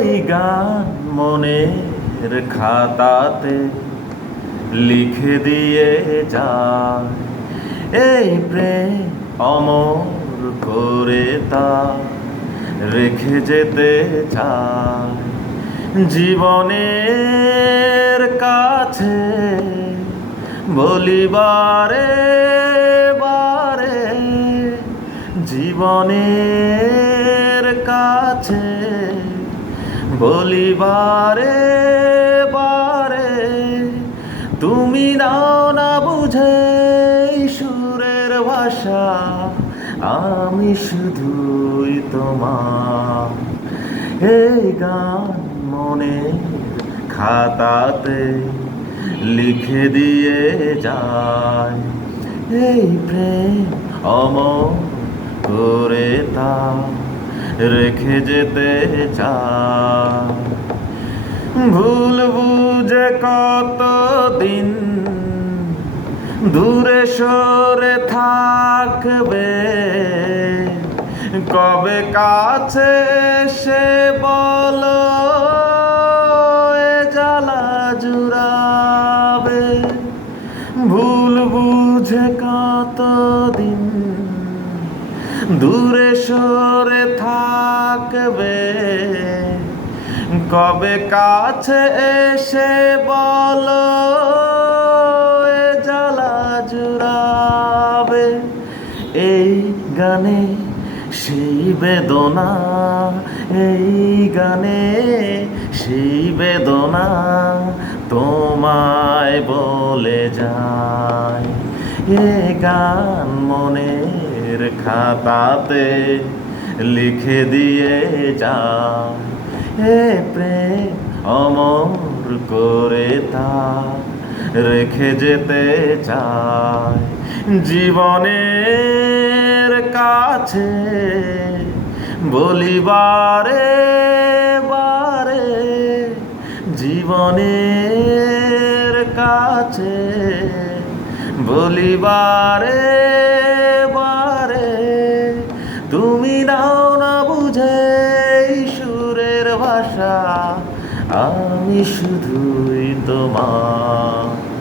এই গান মনের খাতাতে লিখে দিয়ে যায়, এই প্রেম অমর করে তা রেখে যেতে চায়। জীবনের কাছে বলিবারে বারে, জীবনের কাছে বলিবারে বারে, তুমি নাও না বুঝে সুরের ভাষা, আমি শুধুই তোমার। এই গান মনের খাতাতে লিখে দিয়ে যায়, এই প্রেম অমর করে তা রেখে যেতে চায়। ভুল বুঝে কতদিন দূরে সরে থাকবে, কবে কাছে সে বলো এ জ্বালা জুড়াবে। ভুল বুঝে কতদিন দূরে সরে থাকবে, কবে কাছে এসে বলো এ জ্বালা জুড়াবে। এই গানে সেই বেদনা, এই গানে সেই বেদনা তোমায় বলে যায়। এ গান মনের খাতাতে লিখে দিয়ে যায়, এ প্রেম অমর করে তা রেখে যেতে চায়। জীবনের কাছে বলিবারে বারে, জীবনের কাছে বলিবারে বারে, তুমি নাও না বুঝে সুরের ভাষা, আমি শুধুই তোমার।